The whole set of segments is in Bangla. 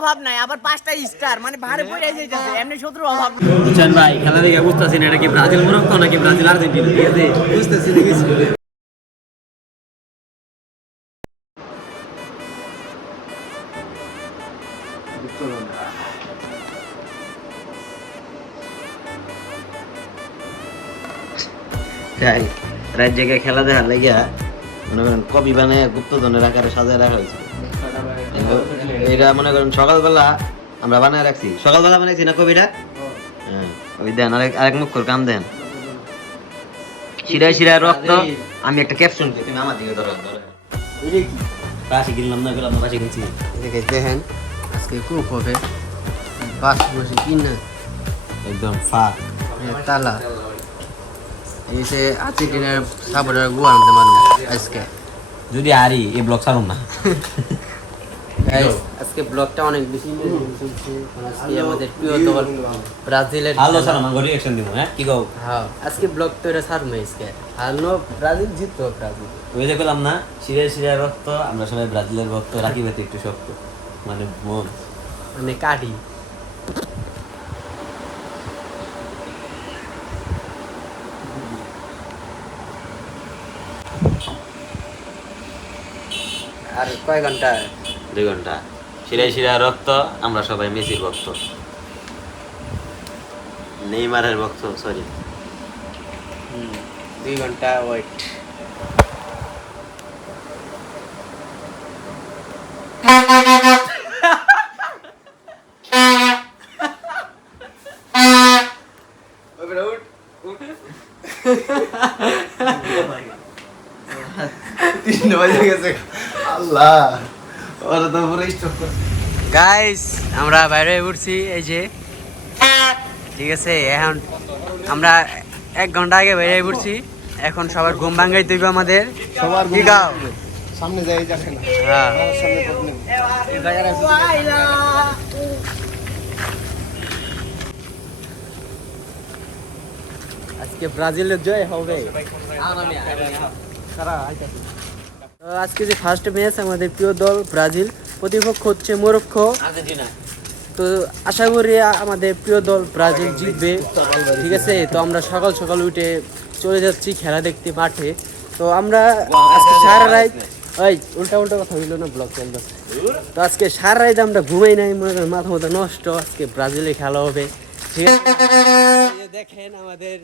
অভাব নাই, আবার 5টা স্টার মানে ভারে পড়ে যাইতেছে, এমনি শত্রুর অভাব নাই। বুঝছেন ভাই, খেলা দেখে বুঝতেছি না এটা কি ব্রাজিল মরক্কো নাকি ব্রাজিল আর্জেন্টিনা, ঠিক আছে? বুঝতেছি না কিছু। তাই রাত জায়গায় খেলা দেখার লাগিয়া মনে করেন কবি বানায় গুপ্তধনের আকারে সাজায় রাখা হয়েছে। এটা মনে করেন সকালবেলা আমরা বানায় রাখছি, সকালবেলা বানাইছি না কবিটা। হ্যাঁ, ওই দেন আরেক মুখ কাম দেন, শিরায় শিরায় রক্ত। আমি একটা ক্যাপশন দিই, তুমি আমার দিকে ধরো ধরো। পাশে কিনলাম না, গেলাম পাশে কিনছি। দেখেন আজকে কুক হবে, বাস বসে কিনা একদম ফা তালা এই যে আর্জেন্টিনার সাপোর্টার গোয়া আনতে মানুষ আজকে। যদি আরি এই ব্লগ ছাড়ুন না। Guys, আজকে ব্লগটা অনেক বেশি আজকে আমাদের প্রিয় দল ব্রাজিলের হালো স্যার আমার রিঅ্যাকশন দিব। হ্যাঁ কি কও? হ্যাঁ আজকে ব্লগ তো এটা ছাড়বো আজকে। হারলো ব্রাজিল, জিততো ব্রাজিল। ওই যে বললাম না, শিরায় শিরায় রক্ত, আমরা সবাই ব্রাজিলের ভক্ত, রাকিব ভাই একটু শক্ত মানে মন মানে কাটি আর কয় ঘন্টা? 2 ঘন্টা। শিরায় শিরায় রক্ত, আমরা সবাই মেসির ভক্ত, নেইমারের ভক্ত, সরি। 2 ঘন্টা ওয়েট। গাইস আমরা বাইরে উঠছি এই যে, ঠিক আছে? এখন আমরা 1 ঘন্টা আগে বাইরে উঠছি, এখন সবার ঘুম ভাঙাই তুইব আমাদের সবার কি গাও সামনে যাই যাচ্ছে না। হ্যাঁ সামনে প্রবলেম। আজকে ব্রাজিলের জয় হবে। তো আজকে যে ফার্স্ট ম্যাচ আমাদের প্রিয় দল ব্রাজিল, প্রতিপক্ষ হচ্ছে মরক্কো, আর্জেন্টিনা। তো আশা করি আমাদের প্রিয় দল ব্রাজিল জিতবে, ঠিক আছে? তো আমরা সকাল সকাল উঠে চলে যাচ্ছি খেলা দেখতে মাঠে। তো আমরা আজকে সারা রাত, ওই উল্টা উল্টা কথা হইলো না, ব্লগ চলবে। তো আজকে সারা রাত আমরা ঘুমাই নাই, মনে করেন মাথা মাথা নষ্ট। আজকে ব্রাজিলে খেলা হবে, ঠিক আছে? দেখেন আমাদের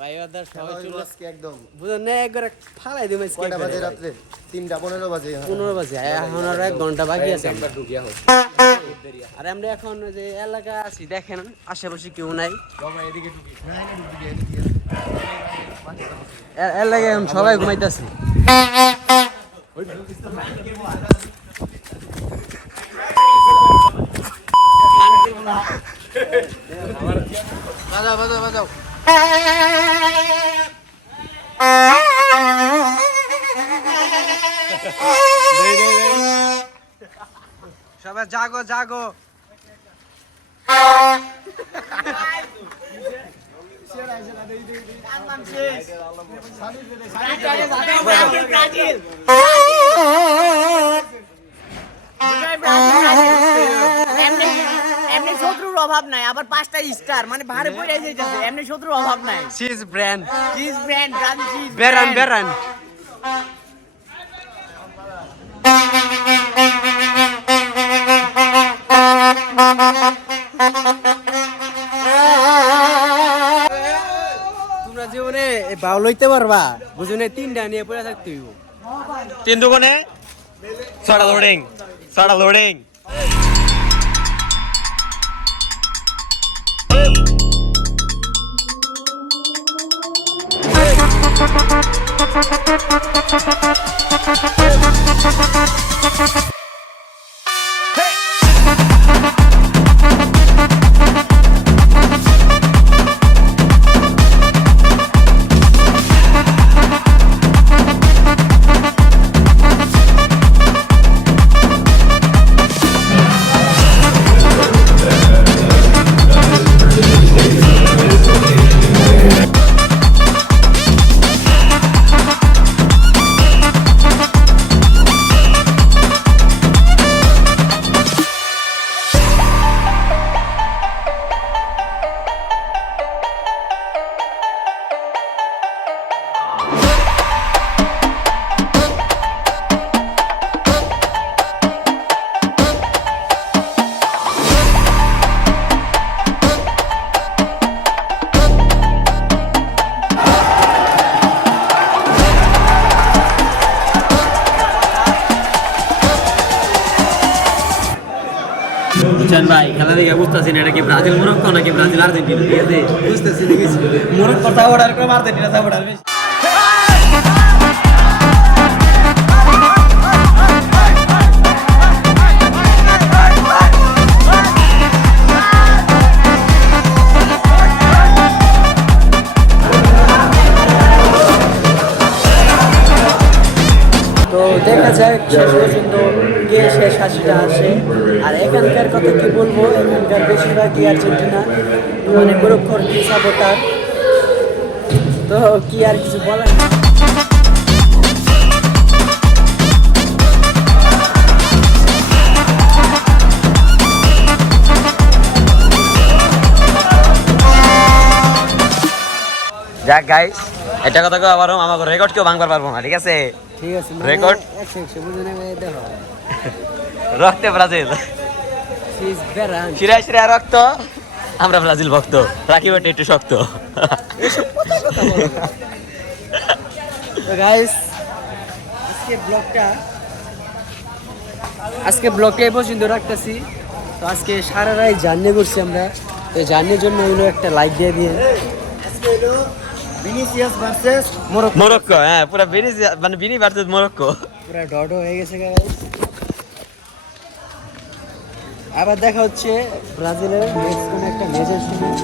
ভাইয়াদার সবাই চলে আজকে একদম বুঝলেন না, একবার ফালাই দিই। কয়টা বাজে রাত্রে? 3:15 বাজে। 15 বাজে, এখন আর 1 ঘন্টা বাকি আছে। আর আমরা এখন যে এলাকা আছি দেখেন আশেপাশে কেউ নাই, এলাকায় এখন সবাই ঘুমাইতেছে। বাজাও বাজাও বাজাও। সবাই জাগো জাগো। এমনি শত্রুর অভাব নাই, আবার 5টা স্টার মানে ভারে পড়ে যাইতেছে, এমনি শত্রুর অভাব নাই। Cheese brand, cheese brand, Brazil cheese বেরান বেরান। তোমরা জীবনে বাউ লইতে পারবা, বুঝুনে 3টা নিয়ে পড়ে থাকতে হইব। 3 দুগুণে 6টা লোডিং, 6টা লোডিং। বুঝছেন ভাই খেলা দেখে বুঝতেছি না এটা কি ব্রাজিল মরক্কো নাকি ব্রাজিল আর্জেন্টিনা ঠিক আছে বুঝতেছি মরক্কো সাপোর্টার কম আর্জেন্টিনা সাপোর্টার বেশি তো দেখা যাক শেষ পর্যন্ত কে শেষ হাসিটা আসে। আর এখানকার কথা কি বলবো, এখানকার বেশিরভাগই আর্জেন্টিনা মানে মরক্কোর কি সাপোর্টার। তো কি আর কিছু বলার নেই। যাক গাইস এটা কথা কেউ আবার আমাকে রেকর্ড কেউ ভাঙবার পারবো না ঠিক আছে ঠিক আছে Record? দেখো রক্তে ব্রাজিল She's better. শিরায় শিরায় রক্ত আমরা ব্রাজিল ভক্ত রাখি বাটে একটু শক্ত তো গাইস আজকে ব্লগটা এই পর্যন্ত রাখতেছি। তো আজকে সারা রাত জার্নি করছি আমরা, তো জার্নির জন্য হলো একটা লাইক দিয়ে দিয়ে। ভিনিসিয়াস ভার্সেস মরক্কো হ্যাঁ পুরো বিনি মানে বিনি ভার্সেস মরক্কো পুরো ডডো হয়ে গেছে গাইস। আবার দেখা হচ্ছে ব্রাজিলের নেক্সট কোন একটা ম্যাচের সময়।